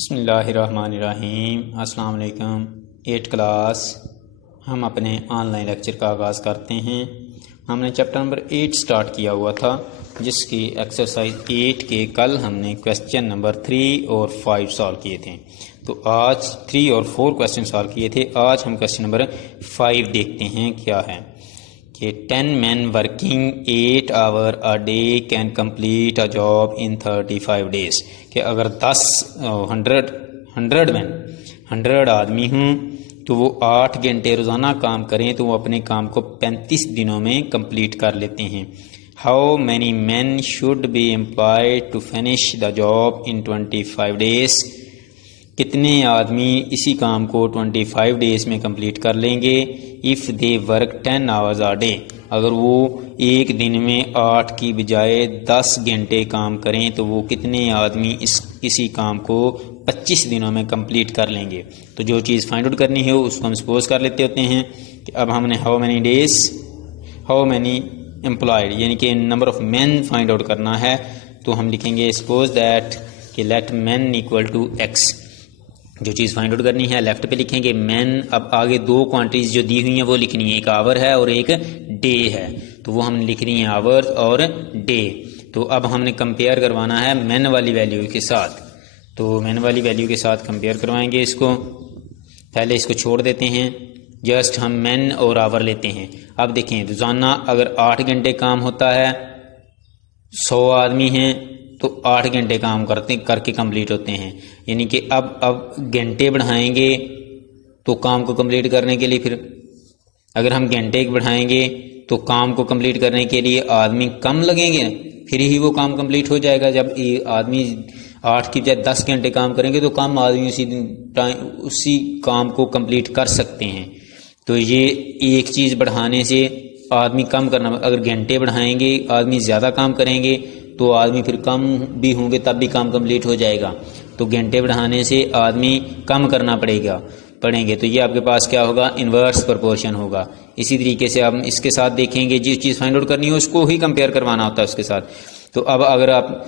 बिस्मिल्लाहिर्रहमानिर्रहीम। अस्सलाम वालेकुम। 8 क्लास हम अपने ऑनलाइन लेक्चर का आगाज़ करते हैं। हमने चैप्टर नंबर 8 स्टार्ट किया हुआ था, जिसकी एक्सरसाइज 8 के कल हमने क्वेश्चन नंबर 3 और 5 सॉल्व किए थे। तो आज 3 और 4 क्वेश्चन सॉल्व किए थे। आज हम क्वेश्चन नंबर 5 देखते हैं क्या है कि 10 men working 8 hour a day can complete a job in 35 days। कि अगर 100 आदमी हों तो वो 8 घंटे रोज़ाना काम करें तो वो अपने काम को 35 दिनों में कंप्लीट कर लेते हैं। How many men should be employed to finish the job in 25 days। कितने आदमी इसी काम को 25 डेज़ में कंप्लीट कर लेंगे। If they work 10 hours a day, अगर वो एक दिन में 8 की बजाय 10 घंटे काम करें तो वो कितने आदमी इसी काम को 25 दिनों में कंप्लीट कर लेंगे। तो जो चीज़ फाइंड आउट करनी है उसको हम सपोज कर लेते होते हैं कि अब हमने हाउ मैनी एम्प्लॉयड यानी कि number of man find out करना है। तो हम लिखेंगे सपोज दैट कि let man equal to X. जो चीज़ फाइंड आउट करनी है लेफ्ट पे लिखेंगे मैन। अब आगे दो क्वांटिटीज जो दी हुई हैं वो लिखनी है, एक आवर है और एक डे है। तो वो हमने लिखनी है आवर और डे। तो अब हमने कंपेयर करवाना है मैन वाली वैल्यू के साथ। तो मैन वाली वैल्यू के साथ कंपेयर करवाएंगे इसको। पहले इसको छोड़ देते हैं, जस्ट हम मैन और आवर लेते हैं। अब देखें रोज़ाना अगर 8 घंटे काम होता है, 100 आदमी हैं तो 8 घंटे काम करके कंप्लीट होते हैं। यानी कि अब घंटे बढ़ाएंगे तो काम को कंप्लीट करने के लिए, फिर अगर हम घंटे बढ़ाएंगे तो काम को कंप्लीट करने के लिए आदमी कम लगेंगे, फिर ही वो काम कंप्लीट हो जाएगा। जब आदमी 8 की बजाय 10 घंटे काम करेंगे तो कम आदमी उसी काम को कंप्लीट कर सकते हैं। तो ये एक चीज़ बढ़ाने से आदमी कम करना, अगर घंटे बढ़ाएंगे आदमी ज़्यादा काम करेंगे तो आदमी फिर कम भी होंगे तब भी काम कंप्लीट हो जाएगा। तो घंटे बढ़ाने से आदमी कम करना पड़ेंगे। तो ये आपके पास क्या होगा, इन्वर्स प्रोपोर्शन होगा। इसी तरीके से हम इसके साथ देखेंगे, जिस चीज़ फाइंड आउट करनी है उसको ही कंपेयर करवाना होता है उसके साथ। तो अब अगर आप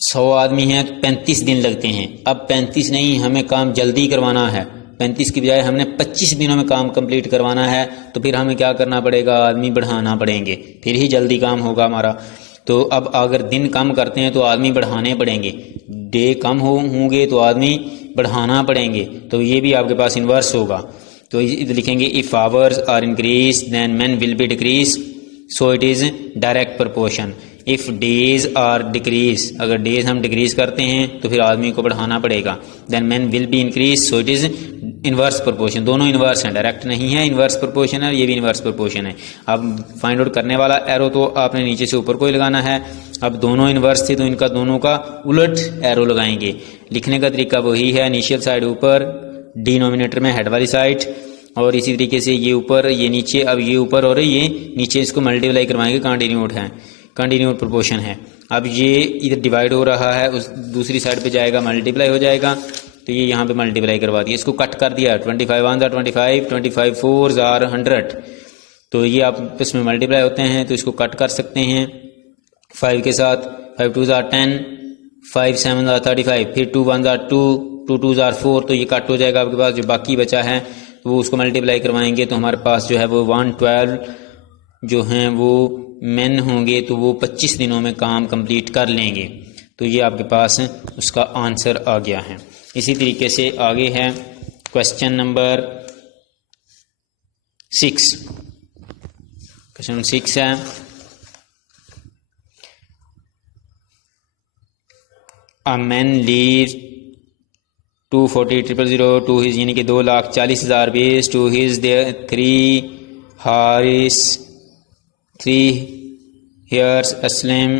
100 आदमी हैं तो 35 दिन लगते हैं। अब 35 नहीं, हमें काम जल्दी करवाना है। 35 की बजाय हमने 25 दिनों में काम कंप्लीट करवाना है। तो फिर हमें क्या करना पड़ेगा, आदमी बढ़ाना पड़ेंगे, फिर ही जल्दी काम होगा हमारा। तो अब अगर दिन कम करते हैं तो आदमी बढ़ाने पड़ेंगे, डे कम होंगे तो आदमी बढ़ाना पड़ेंगे। तो ये भी आपके पास इन्वर्स होगा। तो इधर लिखेंगे if hours are increase then man will be decrease, so it is direct proportion. If days are decrease, अगर डेज हम डिक्रीज करते हैं तो फिर आदमी को बढ़ाना पड़ेगा। Then man will be increase, so it is inverse proportion. दोनों इन्वर्स हैं, डायरेक्ट नहीं है, इन्वर्स प्रोपोर्शन है, ये भी इन्वर्स प्रोपोर्शन है। अब फाइंड आउट करने वाला एरो तो आपने नीचे से ऊपर को ही लगाना है। अब दोनों इन्वर्स थे तो इनका दोनों का उलट एरो लगाएंगे। लिखने का तरीका वही है, इनिशियल साइड ऊपर, डिनोमिनेटर में हेड वाली साइड, और इसी तरीके से ये ऊपर ये नीचे। अब ये ऊपर और ये नीचे, इसको मल्टीप्लाई करवाएंगे, कंटिन्यूट प्रोपोर्शन है। अब ये इधर डिवाइड हो रहा है, उस दूसरी साइड पे जाएगा, मल्टीप्लाई हो जाएगा। तो ये यहाँ पे मल्टीप्लाई करवा दिया, इसको कट कर दिया। 25 1 25, 25 4 100। तो ये आप इसमें मल्टीप्लाई होते हैं तो इसको कट कर सकते हैं 5 के साथ। 5 2 10, 5 7 35, फिर 2 1 2, 2 2 4। तो ये कट हो जाएगा। आपके पास जो बाकी बचा है तो वो उसको मल्टीप्लाई करवाएंगे तो हमारे पास जो है वो 112 जो हैं वो मेन होंगे, तो वो 25 दिनों में काम कंप्लीट कर लेंगे। तो ये आपके पास उसका आंसर आ गया है। इसी तरीके से आगे है क्वेश्चन नंबर 6। क्वेश्चन 6 है, a man leave 240,000 to his, यानी कि 2,40,000 base to his their 3 heirs Aslam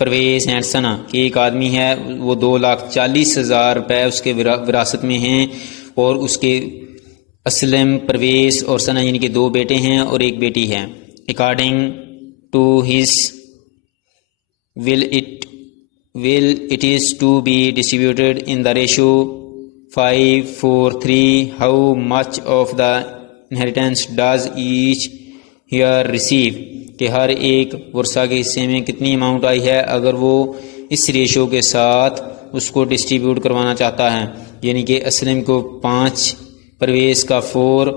Parvez and Sana. कि एक आदमी है वो 2,40,000 रुपये उसके विरासत में हैं, और उसके असलम, परवेज और सना यानी कि 2 बेटे हैं और 1 बेटी है। According to his will it is to be distributed in the ratio 5:4:3। how much of the inheritance does each here receive कि हर एक वर्षा के हिस्से में कितनी अमाउंट आई है, अगर वो इस रेशो के साथ उसको डिस्ट्रीब्यूट करवाना चाहता है, यानी कि असलम को 5, परवेज़ का 4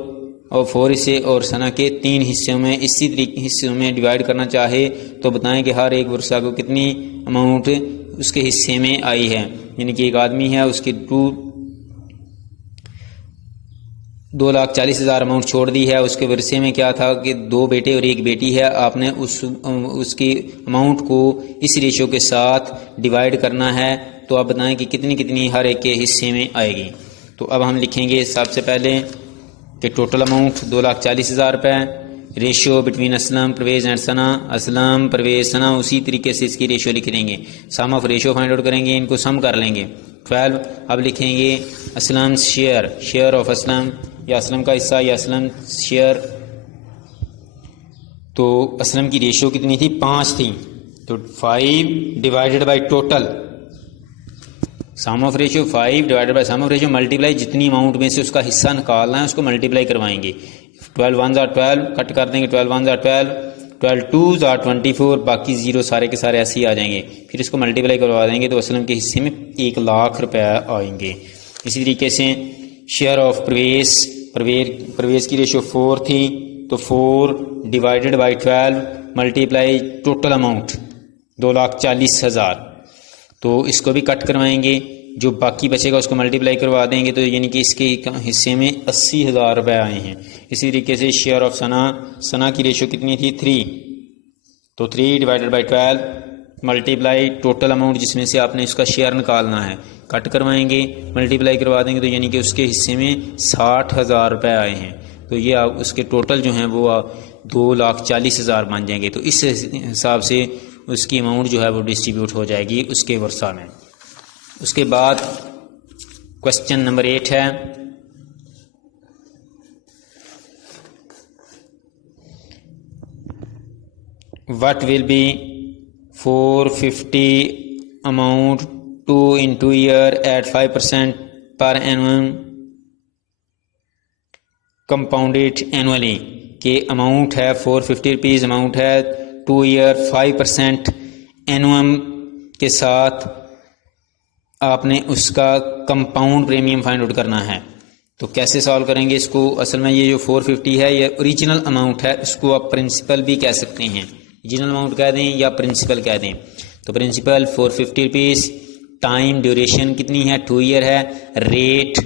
और 4 हिस्से और सना के 3 हिस्सों में इसी तरीके हिस्सों में डिवाइड करना चाहे तो बताएं कि हर एक वर्षा को कितनी अमाउंट उसके हिस्से में आई है। यानी कि एक आदमी है, उसकी 2,40,000 अमाउंट छोड़ दी है, उसके वर्षे में क्या था कि 2 बेटे और 1 बेटी है, आपने उसकी अमाउंट को इस रेशो के साथ डिवाइड करना है, तो आप बताएं कि कितनी कितनी हर एक के हिस्से में आएगी। तो अब हम लिखेंगे सबसे पहले कि टोटल अमाउंट 2,40,000 रुपये, ratio between Aslam Parvez and Sana, Aslam Parvez Sana, उसी तरीके से इसकी रेशियो लिख लेंगे, sum of ratio find out करेंगे, इनको सम कर लेंगे 12। अब लिखेंगे असलम शेयर ऑफ असलम, या असलम का हिस्सा या असलम शेयर। तो असलम की रेशियो कितनी थी, 5 थी, तो 5 divided by total, sum of ratio 5 divided by sum of ratio multiply जितनी अमाउंट में से उसका हिस्सा निकालना है उसको मल्टीप्लाई करवाएंगे। 12 1s are 12, कट कर देंगे, 12 1s are 12, 12 2s are 24, बाकी जीरो सारे के सारे ऐसे ही आ जाएंगे। फिर इसको मल्टीप्लाई करवा देंगे तो असलम के हिस्से में 1,00,000 रुपये आएंगे। इसी तरीके से शेयर ऑफ परवेज़ की रेशियो 4 थी, तो 4 divided by 12 multiply total amount 2,40,000, तो इसको भी कट करवाएंगे, जो बाकी बचेगा उसको मल्टीप्लाई करवा देंगे, तो यानी कि इसके हिस्से में 80,000 रुपये आए हैं। इसी तरीके से शेयर ऑफ सना की रेशियो कितनी थी, 3, तो 3 divided by 12 multiply total amount जिसमें से आपने इसका शेयर निकालना है, कट करवाएंगे, मल्टीप्लाई करवा देंगे, तो यानी कि उसके हिस्से में 60,000 रुपये आए हैं। तो ये उसके टोटल जो हैं वो 2,40,000 बन जाएंगे। तो इस हिसाब से उसकी अमाउंट जो है वो डिस्ट्रीब्यूट हो जाएगी उसके वर्षा में। उसके बाद क्वेश्चन नंबर 8 है, what will be 450 amount 2 into year at 5% per annum compounded annually, के अमाउंट है 450 रुपीज़ अमाउंट है 2 ईयर 5% एनुअम के साथ आपने उसका कंपाउंड प्रीमियम फाइंड आउट करना है। तो कैसे सॉल्व करेंगे इसको, असल में ये जो 450 है ये ओरिजिनल अमाउंट है, इसको आप प्रिंसिपल भी कह सकते हैं, ओरिजिनल अमाउंट कह दें या प्रिंसिपल कह दें। तो प्रिंसिपल 450 रुपीज़, टाइम ड्यूरेशन कितनी है, 2 ईयर है, रेट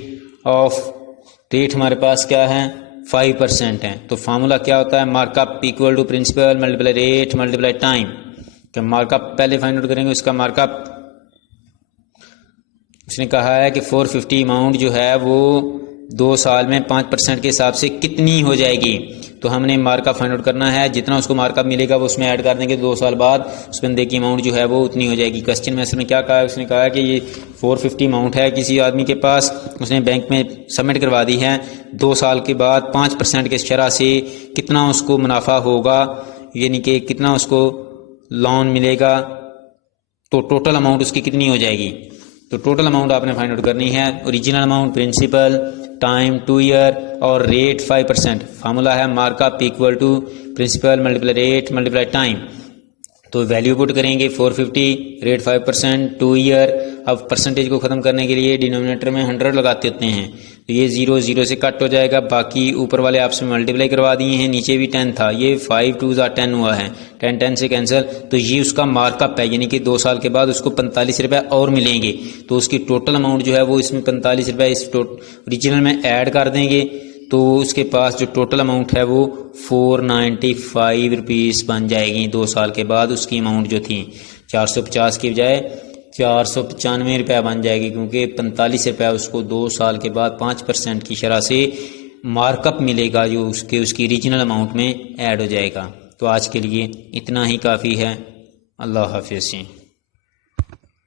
हमारे पास क्या है 5% है। तो फार्मूला क्या होता है, markup equal to principal multiply rate multiply time. तो मार्कअप पहले फाइंड आउट करेंगे, उसका मार्कअप उसने कहा है कि 450 अमाउंट जो है वो 2 साल में 5% के हिसाब से कितनी हो जाएगी। तो हमने मार्कअप फाइंड आउट करना है, जितना उसको मार्कअप मिलेगा वो उसमें ऐड कर देंगे, 2 साल बाद उस बंदे की अमाउंट जो है वो उतनी हो जाएगी। क्वेश्चन में उसने क्या कहा है, उसने कहा है कि ये 450 अमाउंट है किसी आदमी के पास, उसने बैंक में सबमिट करवा दी है, 2 साल के बाद 5% के शरह से कितना उसको मुनाफा होगा, यानी कि कितना उसको लोन मिलेगा, तो टोटल अमाउंट उसकी कितनी हो जाएगी। तो टोटल अमाउंट आपने फाइंड आउट करनी है, original amount, principal, time 2 year और रेट 5%। फार्मूला है markup equal to principal multiply rate multiply time. तो वैल्यू पुट करेंगे 450, रेट 5%, 2 ईयर। अब परसेंटेज को ख़त्म करने के लिए डिनोमिनेटर में 100 लगाते होते हैं, तो ये 0 0 से कट हो जाएगा, बाकी ऊपर वाले आपसे मल्टीप्लाई करवा दिए हैं, नीचे भी 10 था, ये 5 2s are 10 हुआ है, 10 10 से कैंसिल। तो ये उसका मार्कअप है, यानी कि 2 साल के बाद उसको 45 रुपये और मिलेंगे। तो उसकी टोटल अमाउंट जो है वो इसमें 45 रुपये इस ओरिजिनल में ऐड कर देंगे, तो उसके पास जो टोटल अमाउंट है वो 495 रुपीज़ बन जाएगी। 2 साल के बाद उसकी अमाउंट जो थी 450 की बजाय 495 रुपया बन जाएगी, क्योंकि 45 रुपया उसको 2 साल के बाद 5% की शरह से मार्कअप मिलेगा, जो उसकी ओरिजिनल अमाउंट में ऐड हो जाएगा। तो आज के लिए इतना ही काफ़ी है। अल्लाह हाफिज़।